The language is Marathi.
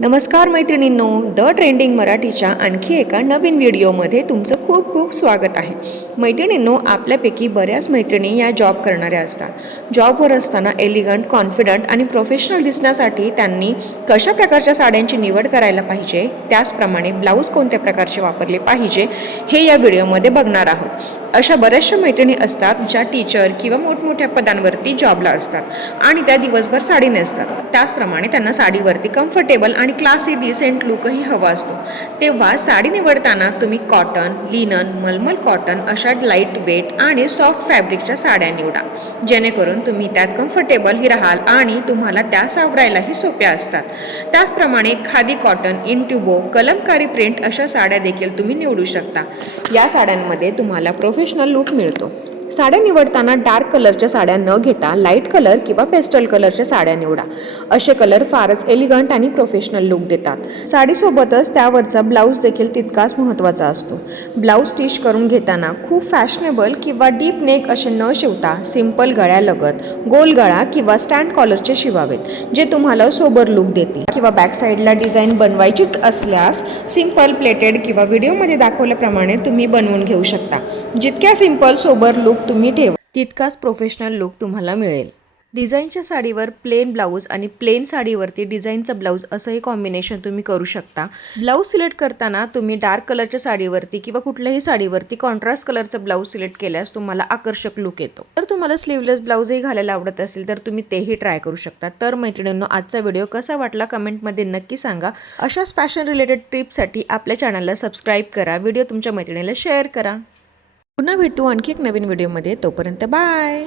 नमस्कार मैत्रिणींनो, द ट्रेंडिंग मराठीच्या आणखी एका नवीन व्हिडिओमध्ये तुमचं खूप खूप स्वागत आहे. मैत्रिणींनो, आपल्यापैकी बऱ्याच मैत्रिणी या जॉब करणाऱ्या असतात. जॉबवर असताना एलिगंट, कॉन्फिडंट आणि प्रोफेशनल दिसण्यासाठी त्यांनी कशा प्रकारच्या साड्यांची निवड करायला पाहिजे, त्याचप्रमाणे ब्लाऊज कोणत्या प्रकारचे वापरले पाहिजे हे या व्हिडिओमध्ये बघणार आहोत. अशा बऱ्याचशा मैत्रिणी असतात ज्या टीचर किंवा मोठमोठ्या पदांवरती जॉबला असतात आणि त्या दिवसभर साडी नेसतात. त्याचप्रमाणे त्यांना साडीवरती कम्फर्टेबल आणि क्लासी डिसेंट लुकही हवा असतो. तेव्हा साडी निवडताना तुम्ही कॉटन, लिनन, मलमल कॉटन अशा लाईट वेट आणि सॉफ्ट फॅब्रिकच्या साड्या निवडा, जेणेकरून तुम्ही त्यात कम्फर्टेबलही राहाल आणि तुम्हाला त्या सावरायलाही सोप्या असतात. त्याचप्रमाणे खादी कॉटन, इंट्युबो, कलमकारी प्रिंट अशा साड्या देखील तुम्ही निवडू शकता. या साड्यांमध्ये तुम्हाला प्रोफेशनल लुक मिळतो. साड्या निवडताना डार्क कलरच्या साड्या न घेता लाईट कलर किंवा पेस्टल कलरच्या साड्या निवडा. असे कलर फारच एलिगंट आणि प्रोफेशनल लुक देतात. साडीसोबतच त्यावरचा ब्लाऊज देखील तितकाच महत्त्वाचा असतो. ब्लाऊज स्टिच करून घेताना खूप फॅशनेबल किंवा डीप नेक असे न शिवता सिंपल गळ्यालगत, गोल गळा किंवा स्टँड कॉलरचे शिवावेत, जे तुम्हाला सोबर लुक देतील. किंवा बॅक साईडला डिझाईन बनवायचीच असल्यास सिंपल प्लेटेड किंवा व्हिडिओमध्ये दाखवल्याप्रमाणे तुम्ही बनवून घेऊ शकता. जितक्या सिंपल सोबर लुक तुम्ही ठेवा, तितकाच प्रोफेशनल लुक तुम्हाला मिळेल. डिझाईनच्या साडीवर प्लेन ब्लाऊज आणि प्लेन साडीवरती डिझाईनचा ब्लाऊज असंही कॉम्बिनेशन तुम्ही करू शकता. ब्लाऊज सिलेक्ट करताना तुम्ही डार्क कलरच्या साडीवरती किंवा कुठल्याही साडीवरती कॉन्ट्रास्ट कलरचा ब्लाऊज सिलेक्ट केल्यास तुम्हाला आकर्षक लुक येतो. तर तुम्हाला स्लीवलेस ब्लाऊजही घालायला आवडत असेल तर तुम्ही तेही ट्राय करू शकता. तर मैत्रिणींनो, आजचा व्हिडिओ कसा वाटला कमेंटमध्ये नक्की सांगा. अशाच फॅशन रिलेटेड टिप्ससाठी आपल्या चॅनलला सबस्क्राईब करा. व्हिडिओ तुमच्या मैत्रिणीला शेअर करा. पुन्हा भेटू आणखी एक नवीन व्हिडिओमध्ये. तोपर्यंत बाय.